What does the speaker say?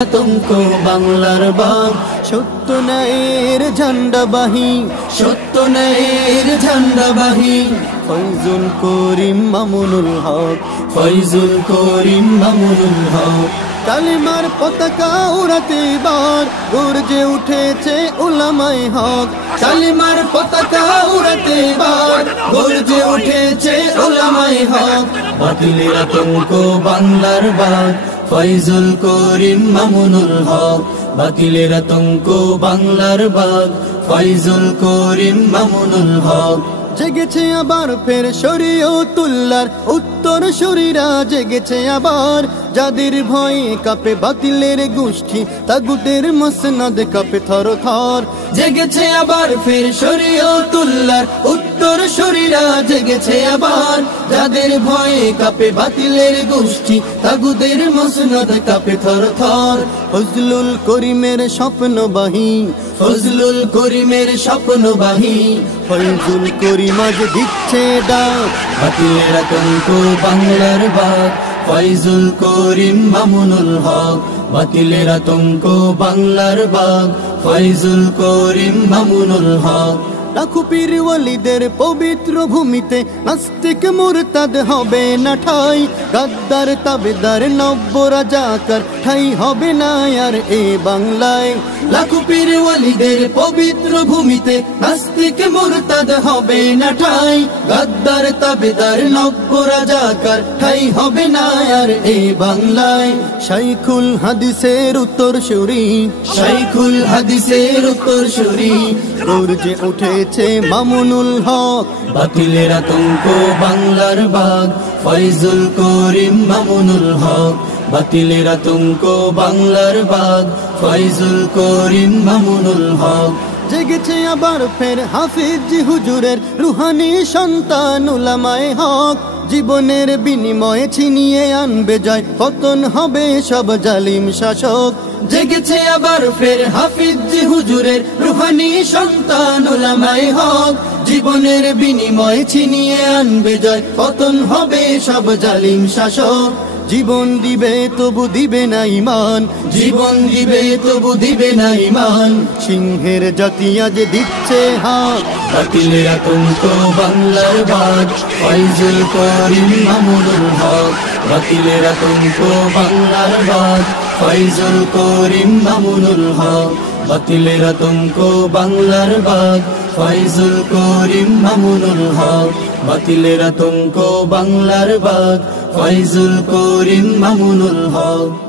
আতঙ্ক বাংলার বাগ সত্য ন্যায়ের ঝান্ডাবাহী, সত্য ন্যায়ের ঝান্ডাবাহী ফয়জুল করিম মামুনুল হক, ফয়জুল করিম মামুনুল হক। কালিমার পতাকা উড়াতে বার গর্জে উঠেছে উলামায়ে হক, কালিমার পতাকা উড়াতে বার গর্জে উঠেছে উলামায়ে হক। বাতিলের আতঙ্ক বাংলার বাগ ফয়জুল করিম মামুনুল হক, বাতিলের আতঙ্ক বাংলার বাগ ফয়জুল করিম মামুনুল হক। জেগেছে আবার ফের শরীয়তুল্লাহর উত্তর শরীরা, জেগেছে আবার যাদের ভয়ে কাঁপে বাতিলের গোষ্ঠী, তাগুতের মসনদ কাঁপে থর থর। জেগেছে আবার ফের শরীয়তুল্লাহর উত্তর শরীরা, জেগেছে আবার যাদের ভয়ে কাঁপে বাতিলের গোষ্ঠী, তাগুতের মসনদ কাঁপে থর থর। ফজলুল করিমের স্বপ্নবাহী, ফজলুল করিমের স্বপ্নবাহী ফয়জুল করিম আজ দিচ্ছে ডাক। বাতিলের আতঙ্ক বাংলার বাগ ফয়জুল করিম মামুনুল হক, বাতিলের আতঙ্ক বাংলার বাগ ফয়জুল করিম মামুনুল হক। লাখো পীর ওয়ালিদের পবিত্র ভূমিতে নাস্তিক মুরতাদ হবে না ঠাই, গাদ্দার তাবেদার নব্য রাজাকার ঠাই হবে না আর এ বাংলায়। লাখো পীর ওয়ালিদের পবিত্র ভূমিতে নাস্তিক মুরতাদ হবে না ঠাই, গাদ্দার তাবেদার নব্য রাজাকার ঠাই হবে না আর এ বাংলায়। শাইখুল হাদিসের উত্তর সুরি, শাইখুল হাদিসের উত্তর সুরি গর্জে উঠেছে মামুনুল হক। বাতিলের আতঙ্ক বাংলার বাগ ফয়জুল করিম মামুনুল হক, বাতিলের আতঙ্ক বাংলার বাগ ফয়জুল করিম মামুনুল হক। জেগেছে আবার ফের হাফিজ হুজুরের রুহানি সন্তান উলামায়ে হক, জীবনের বিনিময়ে ছিনিয়ে আনবে জয়, পতন হবে সব জালিম শাসক। জেগেছে আবার ফের হাফিজ হুজুরের রুহানি সন্তান উলামায়ে হক, জীবনের বিনিময়ে ছিনিয়ে আনবে জয়, পতন হবে সব জালিম শাসক। জীবন দিবে তবু দিবে না ঈমান, জীবন দিবে তবু দিবে না ঈমান সিংহের জাতি আজ দিচ্ছে হাত। বাতিলের আতঙ্ক বাংলার বাগ ফয়জুল করিম মামুনুল হক, বাতিলের আতঙ্ক বাংলার বাগ ফয়জুল করিম মামুনুল হক, বাতিলের আতঙ্ক বাংলার বাগ ফয়জুল করিম মামুনুল হক, বাতিলের আতঙ্ক বাংলার বাগ ফয়জুল করিম মামুনুল হক।